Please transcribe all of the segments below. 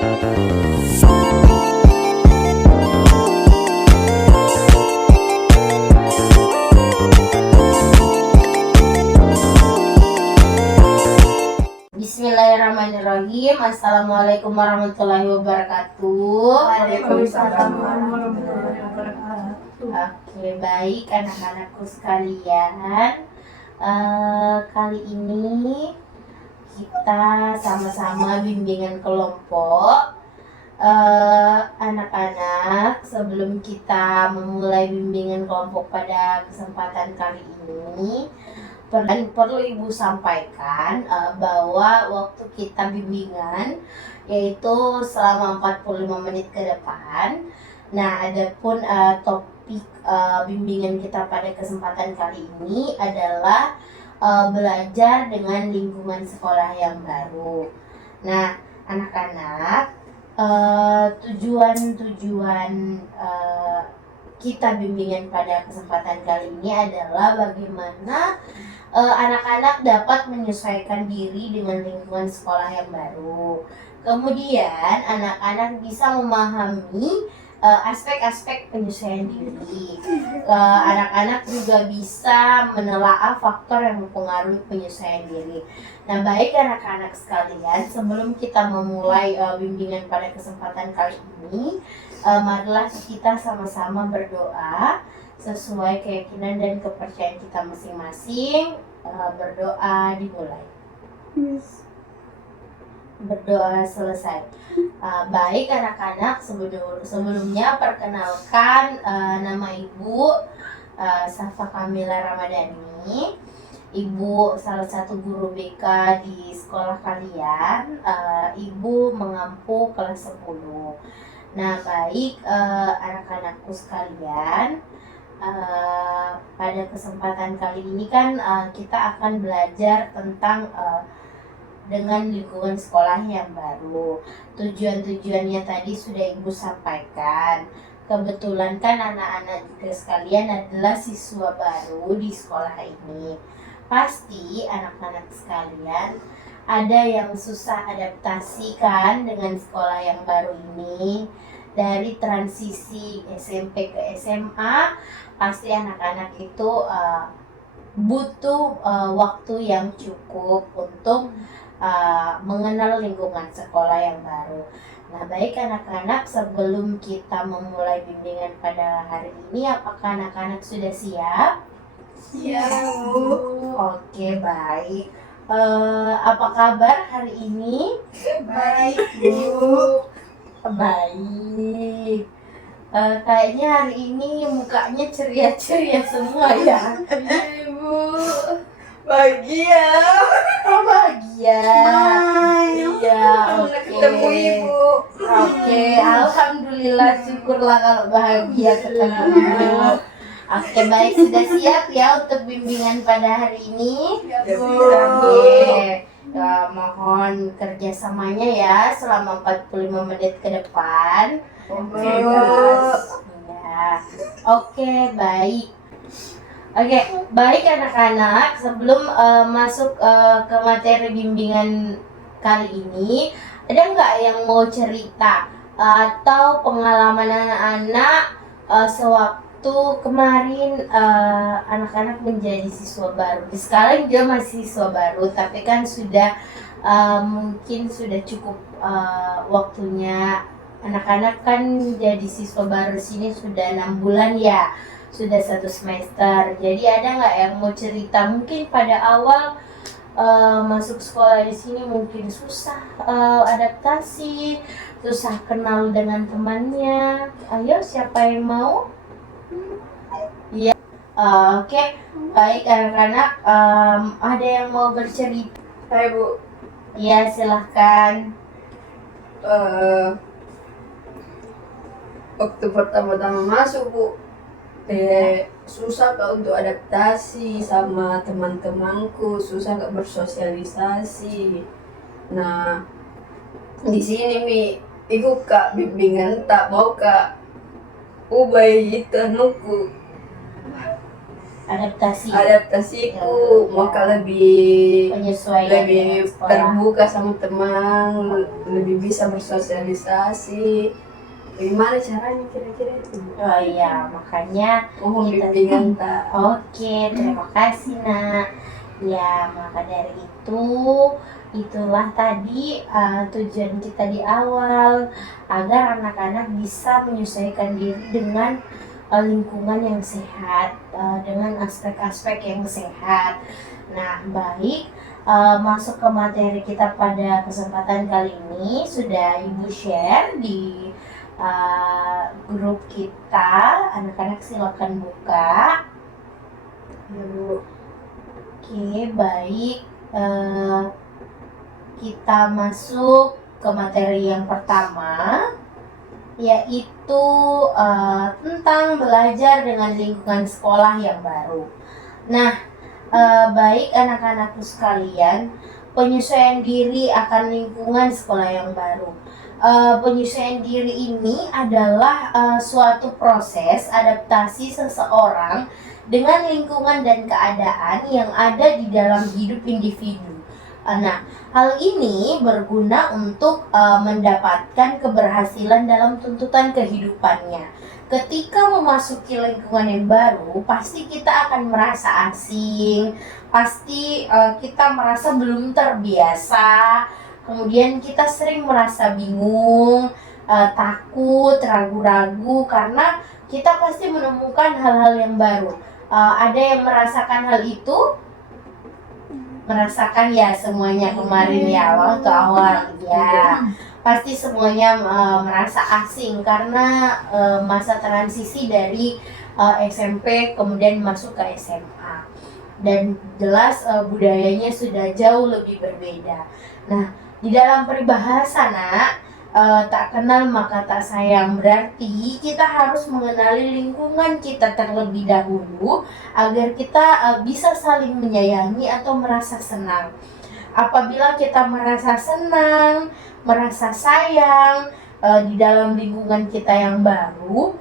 Bismillahirrahmanirrahim. Assalamualaikum warahmatullahi wabarakatuh. Waalaikumsalam warahmatullahi wabarakatuh. Oke, baik anak-anakku sekalian. Kali ini kita sama-sama bimbingan kelompok. Anak-anak, sebelum kita memulai bimbingan kelompok pada kesempatan kali ini, perlu Ibu sampaikan bahwa waktu kita bimbingan yaitu selama 45 menit ke depan. Nah, adapun topik bimbingan kita pada kesempatan kali ini adalah belajar dengan lingkungan sekolah yang baru. Nah, anak-anak, tujuan kita bimbingan pada kesempatan kali ini adalah bagaimana anak-anak dapat menyesuaikan diri dengan lingkungan sekolah yang baru. Kemudian anak-anak bisa memahami aspek-aspek penyesuaian diri. Anak-anak juga bisa menelaah faktor yang mempengaruhi penyesuaian diri. Nah, baik anak-anak sekalian, sebelum kita memulai bimbingan pada kesempatan kali ini, marilah kita sama-sama berdoa sesuai keyakinan dan kepercayaan kita masing-masing. Berdoa dimulai. Berdoa selesai. Baik anak-anak, sebelumnya perkenalkan nama Ibu Safa Kamila Ramadhani. Ibu salah satu guru BK di sekolah kalian. Ibu mengampu kelas 10. Nah, baik anak-anakku sekalian, pada kesempatan kali ini kan kita akan belajar tentang dengan lingkungan sekolah yang baru. Tujuan-tujuannya tadi sudah Ibu sampaikan. Kebetulan kan anak-anak juga sekalian adalah siswa baru di sekolah ini. Pasti anak-anak sekalian ada yang susah adaptasi kan dengan sekolah yang baru ini. Dari transisi SMP ke SMA, pasti anak-anak itu butuh waktu yang cukup untuk mengenal lingkungan sekolah yang baru. Nah, baik anak-anak, sebelum kita memulai bimbingan pada hari ini, apakah anak-anak sudah siap? Siap, Bu. Oke, baik. Apa kabar hari ini? Baik, Bu. Baik. Kayaknya hari ini mukanya ceria-ceria semua ya. Iya, Bu. Bahagia. Oh, bahagia. Iya, oke. Ketemu Ibu. Oke, alhamdulillah, syukurlah kalau bahagia ketemu Ibu. Oke, baik, sudah siap ya untuk bimbingan pada hari ini? Ya, Bu. Oke. Mohon kerjasamanya ya selama 45 menit ke depan. Oke, Ya. Oke, baik. Oke, baik anak-anak, sebelum masuk ke materi bimbingan kali ini, ada nggak yang mau cerita atau pengalaman anak-anak sewaktu kemarin anak-anak menjadi siswa baru? Sekarang dia masih siswa baru, tapi kan sudah mungkin sudah cukup waktunya. Anak-anak kan jadi siswa baru di sini sudah 6 bulan ya, sudah 1 semester. Jadi ada nggak yang mau cerita? Mungkin pada awal masuk sekolah di sini mungkin susah adaptasi, susah kenal dengan temannya. Ayo, siapa yang mau? Iya. Oke, baik anak-anak. Ada yang mau bercerita? Hai, Bu. Iya, silahkan. Waktu pertama-tama masuk, Bu, susah Kak untuk adaptasi sama teman-temanku, susah Kak bersosialisasi. Nah, di sini ikut Kak bimbingan tak mau Kak ubah itu anuku. adaptasiku, Ya, maka lebih penyesuaian dengan lebih sekolah. terbuka sama teman, lebih bisa bersosialisasi. Gimana caranya kira-kira itu? Oh iya, makanya Mohon kita bimbingan tak. Oke, terima kasih nak. Ya, maka dari itu, itulah tadi tujuan kita di awal agar anak-anak bisa menyesuaikan diri dengan lingkungan yang sehat, dengan aspek-aspek yang sehat. Nah, baik, masuk ke materi kita pada kesempatan kali ini sudah Ibu share di grup kita. Anak-anak silakan buka. Oke, baik. Kita masuk ke materi yang pertama, yaitu tentang belajar dengan lingkungan sekolah yang baru. Nah, baik anak-anakku sekalian, penyesuaian diri akan lingkungan sekolah yang baru. Penyesuaian diri ini adalah suatu proses adaptasi seseorang dengan lingkungan dan keadaan yang ada di dalam hidup individu. Nah, hal ini berguna untuk mendapatkan keberhasilan dalam tuntutan kehidupannya. Ketika memasuki lingkungan yang baru, pasti kita akan merasa asing, pasti kita merasa belum terbiasa, kemudian kita sering merasa bingung, takut, ragu-ragu karena kita pasti menemukan hal-hal yang baru. Ada yang merasakan hal itu? Merasakan ya semuanya kemarin ya waktu awal ya. Pasti semuanya merasa asing karena masa transisi dari SMP kemudian masuk ke SMA. Dan jelas budayanya sudah jauh lebih berbeda. Nah, di dalam peribahasa nak, tak kenal maka tak sayang, berarti kita harus mengenali lingkungan kita terlebih dahulu agar kita bisa saling menyayangi atau merasa senang. Apabila kita merasa senang, merasa sayang di dalam lingkungan kita yang baru,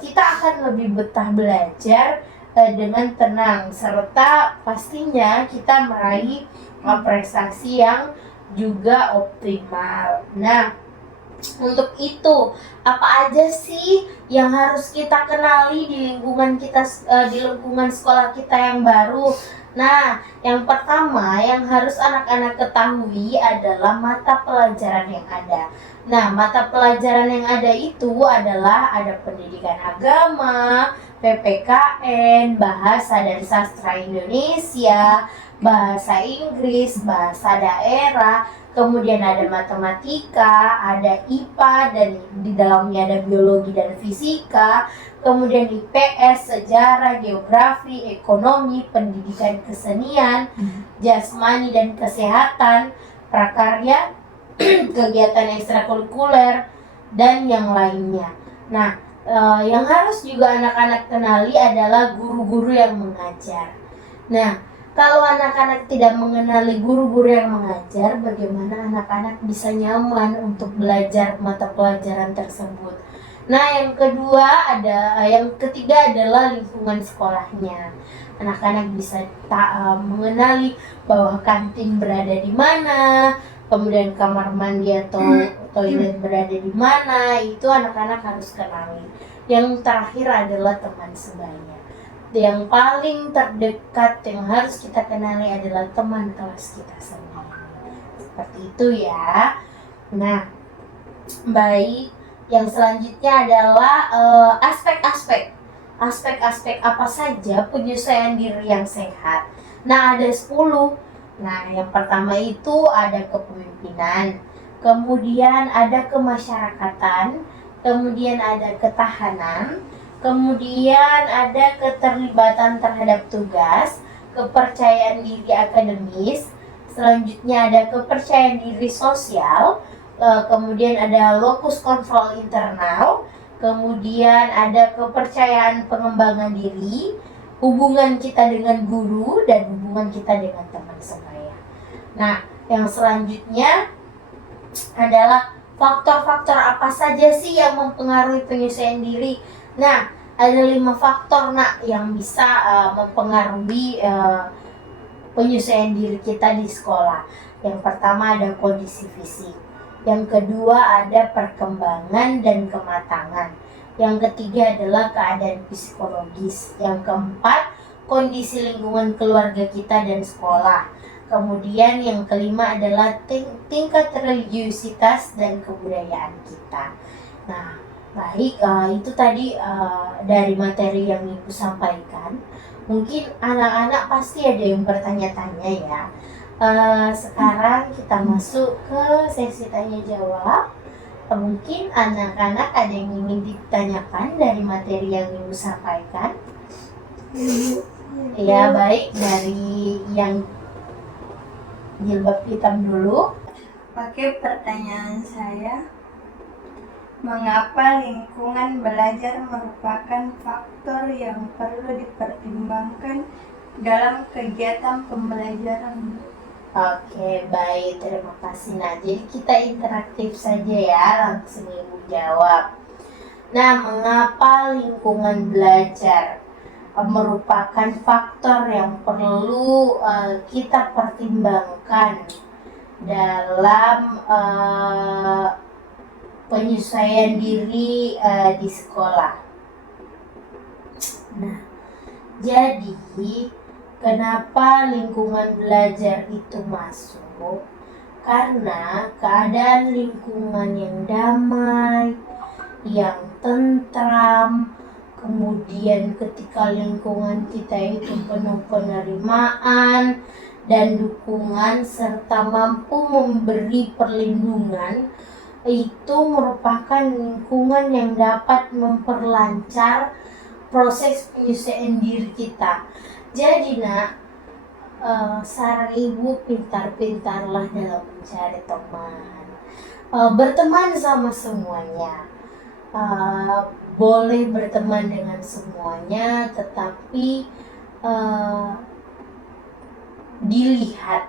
kita akan lebih betah belajar dengan tenang, serta pastinya kita meraih prestasi yang juga optimal. Nah, untuk itu, apa aja sih yang harus kita kenali di lingkungan kita, di lingkungan sekolah kita yang baru? Nah, yang pertama yang harus anak-anak ketahui adalah mata pelajaran yang ada. Nah, mata pelajaran yang ada itu adalah ada pendidikan agama, PPKN, bahasa dan sastra Indonesia, bahasa Inggris, bahasa daerah, kemudian ada matematika, ada IPA, dan di dalamnya ada biologi dan fisika, kemudian IPS, sejarah, geografi, ekonomi, pendidikan kesenian, jasmani dan kesehatan, prakarya, kegiatan ekstrakurikuler, dan yang lainnya. Nah, yang harus juga anak-anak kenali adalah guru-guru yang mengajar. Nah, kalau anak-anak tidak mengenali guru-guru yang mengajar, bagaimana anak-anak bisa nyaman untuk belajar mata pelajaran tersebut? Nah, yang ketiga adalah lingkungan sekolahnya. Anak-anak bisa mengenali bahwa kantin berada di mana, kemudian kamar mandi atau toilet berada di mana, itu anak-anak harus kenali. Yang terakhir adalah teman sebaya. Yang paling terdekat yang harus kita kenali adalah teman kelas kita sendiri. Seperti itu ya. Nah, baik. Yang selanjutnya adalah aspek-aspek apa saja penyesuaian diri yang sehat. Nah, ada 10. Nah, yang pertama itu ada kepemimpinan, kemudian ada kemasyarakatan, kemudian ada ketahanan, kemudian ada keterlibatan terhadap tugas, kepercayaan diri akademis, selanjutnya ada kepercayaan diri sosial, kemudian ada locus kontrol internal, kemudian ada kepercayaan pengembangan diri, hubungan kita dengan guru, dan hubungan kita dengan teman sebaya. Nah, yang selanjutnya adalah faktor-faktor apa saja sih yang mempengaruhi penyesuaian diri. Nah, ada 5 faktor nak yang bisa mempengaruhi penyesuaian diri kita di sekolah. Yang pertama ada kondisi fisik. Yang kedua ada perkembangan dan kematangan. Yang ketiga adalah keadaan psikologis. Yang keempat, kondisi lingkungan keluarga kita dan sekolah. Kemudian yang kelima adalah tingkat religiusitas dan kebudayaan kita. Nah, baik, itu tadi dari materi yang Ibu sampaikan. Mungkin anak-anak pasti ada yang bertanya-tanya ya. Sekarang kita masuk ke sesi tanya jawab. Mungkin anak-anak ada yang ingin ditanyakan dari materi yang Ibu sampaikan. Ya, baik, dari yang jilbab hitam dulu. Oke, pertanyaan saya, mengapa lingkungan belajar merupakan faktor yang perlu dipertimbangkan dalam kegiatan pembelajaran? Oke, baik, terima kasih. Nah, jadi kita interaktif saja ya, langsung Ibu jawab. Nah, mengapa lingkungan belajar merupakan faktor yang perlu kita pertimbangkan dalam penyesuaian diri di sekolah. Nah, jadi kenapa lingkungan belajar itu masuk? Karena keadaan lingkungan yang damai, yang tentram, kemudian ketika lingkungan kita itu penuh penerimaan dan dukungan serta mampu memberi perlindungan, itu merupakan lingkungan yang dapat memperlancar proses penyesuaian diri kita. Jadi nak, saran Ibu, pintar-pintarlah dalam mencari teman, berteman sama semuanya. Boleh berteman dengan semuanya, tetapi dilihat,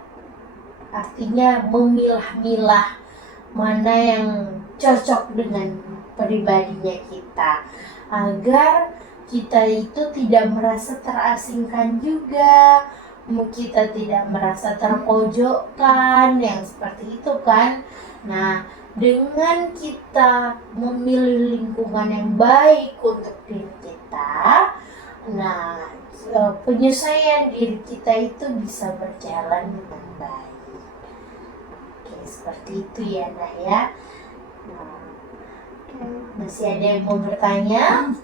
artinya memilah-milah mana yang cocok dengan pribadinya kita, agar kita itu tidak merasa terasingkan juga, kita tidak merasa terpojokkan, yang seperti itu kan. Nah, dengan kita memilih lingkungan yang baik untuk diri kita, nah, penyesuaian diri kita itu bisa berjalan dengan baik. Oke, seperti itu ya nak ya. Nah, masih ada yang mau bertanya?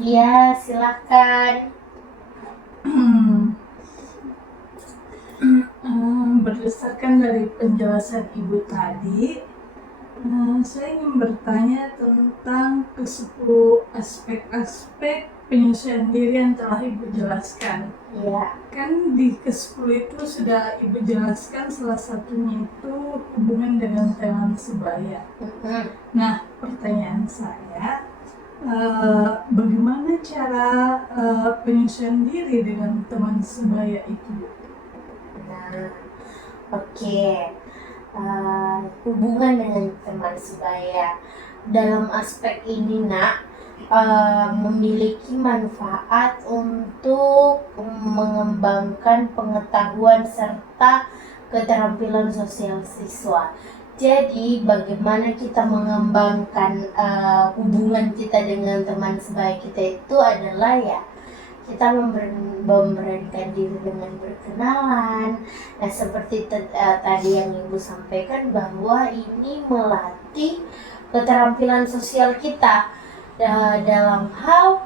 Iya, silakan. Berdasarkan dari penjelasan Ibu tadi, saya ingin bertanya tentang ke-10 aspek-aspek penyesuaian diri yang telah Ibu jelaskan. Iya. Kan di ke-10 itu sudah Ibu jelaskan, salah satunya itu hubungan dengan teman sebaya. Nah, pertanyaan saya, bagaimana cara penyesuaian diri dengan teman sebaya itu? Nah, oke. Hubungan dengan teman sebaya dalam aspek ini nak, memiliki manfaat untuk mengembangkan pengetahuan serta keterampilan sosial siswa. Jadi bagaimana kita mengembangkan hubungan kita dengan teman sebaya kita itu adalah ya kita memberanikan diri dengan berkenalan. Nah, seperti tadi yang Ibu sampaikan, bahwa ini melatih keterampilan sosial kita dalam hal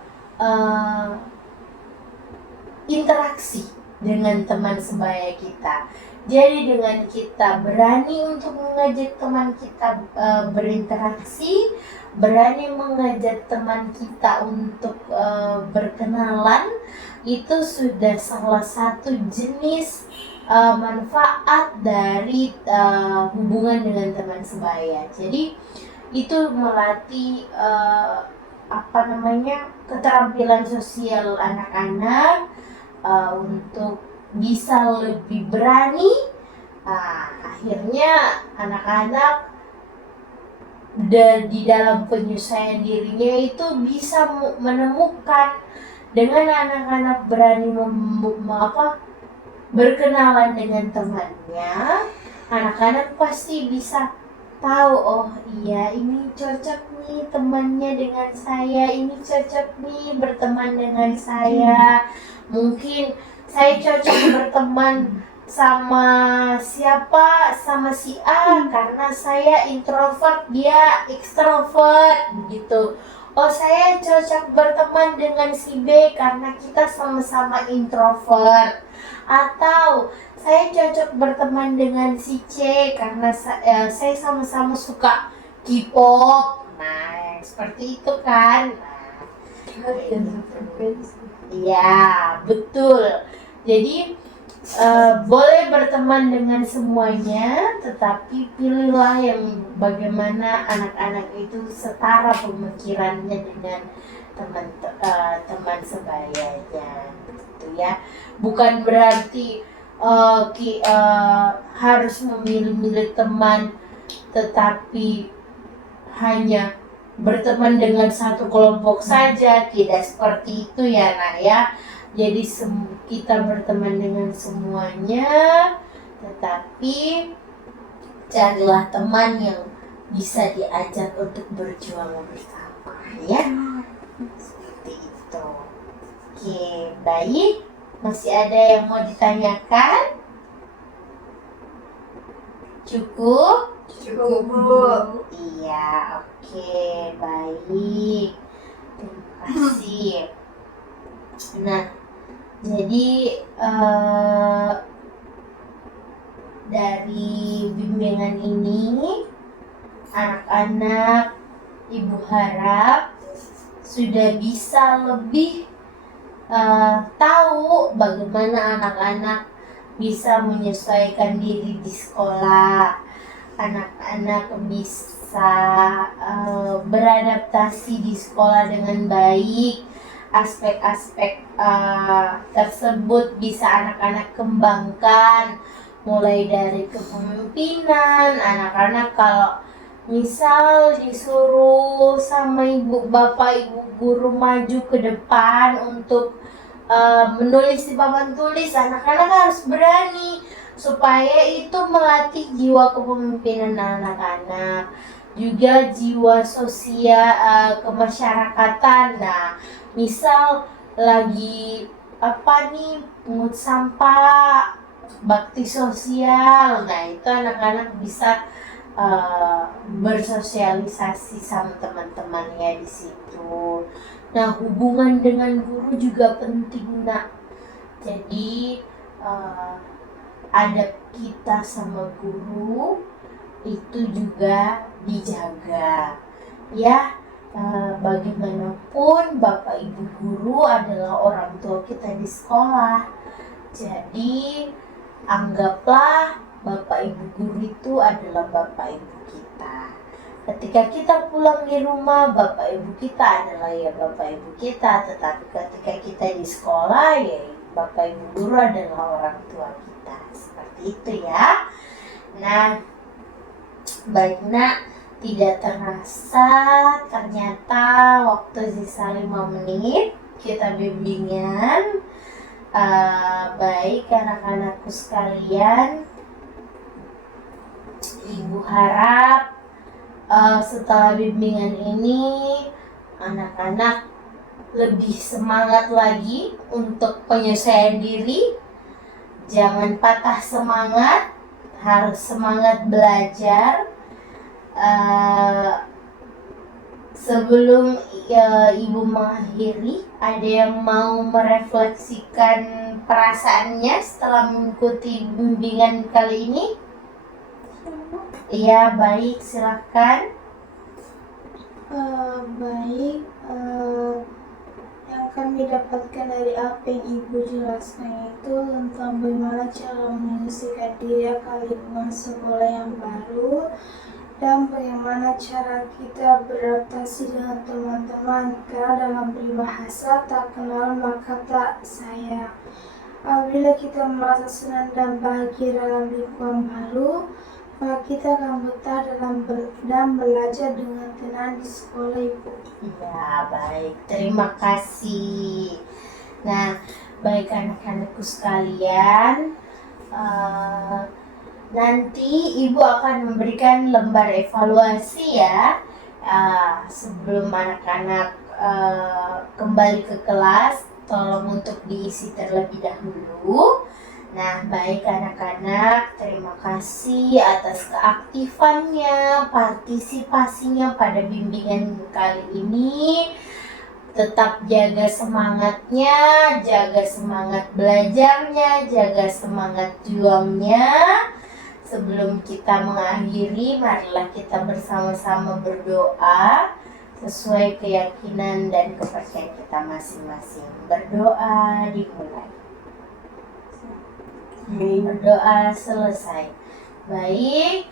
interaksi dengan teman sebaya kita. Jadi dengan kita berani untuk mengajak teman kita berinteraksi, berani mengajak teman kita untuk berkenalan, itu sudah salah satu jenis manfaat dari hubungan dengan teman sebaya. Jadi itu melatih keterampilan sosial anak-anak untuk bisa lebih berani. Akhirnya anak-anak di dalam penyesuaian dirinya itu bisa menemukan dengan anak-anak berani berkenalan dengan temannya, anak-anak pasti bisa tahu, oh iya ini cocok nih temannya dengan saya, ini cocok nih berteman dengan saya. Mungkin saya cocok berteman sama siapa, sama si A karena saya introvert, dia ekstrovert gitu. Oh saya cocok berteman dengan si B karena kita sama-sama introvert. Atau saya cocok berteman dengan si C karena saya sama-sama suka K-pop. Nah, seperti itu kan. Kalian frekuensi. Iya, betul. Jadi boleh berteman dengan semuanya, tetapi pilihlah yang bagaimana anak-anak itu setara pemikirannya dengan teman sebayanya, gitu ya. Bukan berarti harus memilih-milih teman, tetapi hanya berteman dengan satu kelompok saja, tidak seperti itu ya nak ya. Jadi kita berteman dengan semuanya, tetapi carilah teman yang bisa diajak untuk berjuang bersama ya. Seperti itu. Oke, baik. Masih ada yang mau ditanyakan? Cukup? Cukup, Bu. Iya, oke, baik. Terima kasih. Nah, jadi dari bimbingan ini, anak-anak Ibu harap sudah bisa lebih tahu bagaimana anak-anak bisa menyesuaikan diri di sekolah. Anak-anak bisa beradaptasi di sekolah dengan baik. Aspek-aspek tersebut bisa anak-anak kembangkan, mulai dari kepemimpinan. Anak-anak kalau misal disuruh sama bapak ibu guru maju ke depan untuk menulis di papan tulis, anak-anak harus berani supaya itu melatih jiwa kepemimpinan anak-anak, juga jiwa sosial kemasyarakatan. Nah, misal lagi pungut sampah, bakti sosial, nah itu anak-anak bisa bersosialisasi sama teman-temannya di situ. Nah, hubungan dengan guru juga penting nak. Jadi adab kita sama guru itu juga dijaga ya. Bagaimanapun bapak ibu guru adalah orang tua kita di sekolah, jadi anggaplah bapak ibu guru itu adalah bapak ibu kita. Ketika kita pulang di rumah, bapak ibu kita adalah ya bapak ibu kita, tetapi ketika kita di sekolah ya bapak ibu guru adalah orang tua kita. Seperti itu ya. Nah, baik nak, tidak terasa ternyata waktu sisa 5 menit kita bimbingan. Baik anak-anakku sekalian, Ibu harap setelah bimbingan ini anak-anak lebih semangat lagi untuk penyesuaian diri. Jangan patah semangat, harus semangat belajar. Sebelum Ibu mengakhiri, ada yang mau merefleksikan perasaannya setelah mengikuti bimbingan kali ini? Iya, baik, silakan. Baik, yang kami dapatkan dari apa yang Ibu jelaskan itu tentang bagaimana cara menyelesaikan diri kali masuk sekolah yang baru, dan bagaimana cara kita beradaptasi dengan teman-teman, karena dalam peribahasa tak kenal maka tak sayang. Apabila kita merasa senang dan bahagia dalam lingkungan baru, supaya kita akan betah dan belajar dengan tenang di sekolah, Ibu. Ya, baik. Terima kasih. Nah, baik anak-anakku sekalian, nanti Ibu akan memberikan lembar evaluasi ya. Sebelum anak-anak kembali ke kelas, tolong untuk diisi terlebih dahulu. Nah, baik anak-anak, terima kasih atas keaktifannya, partisipasinya pada bimbingan kali ini. Tetap jaga semangatnya, jaga semangat belajarnya, jaga semangat juangnya. Sebelum kita mengakhiri, marilah kita bersama-sama berdoa sesuai keyakinan dan kepercayaan kita masing-masing. Berdoa dimulai. Berdoa selesai. Baik,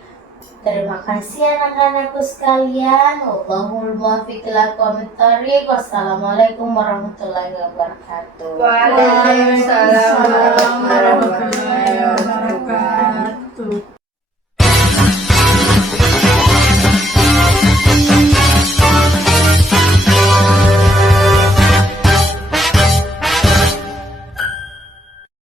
terima kasih anak-anakku sekalian. Wallahul muwaffiq ila aqwamit thoriq. Wassalamualaikum warahmatullahi wabarakatuh. Waalaikumsalam warahmatullahi wabarakatuh.